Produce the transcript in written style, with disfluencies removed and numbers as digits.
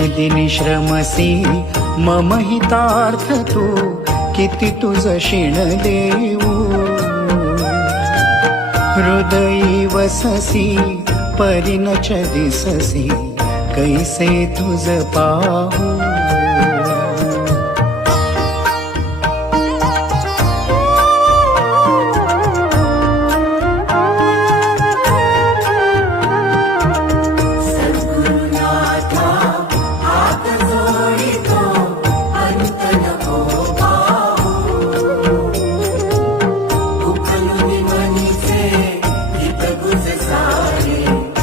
निशिदिनी श्रमसी मम हितार्थ तू किती तुझ शिण देऊ हृदयी वससी परिनच दिससी कैसे तुझ पाहू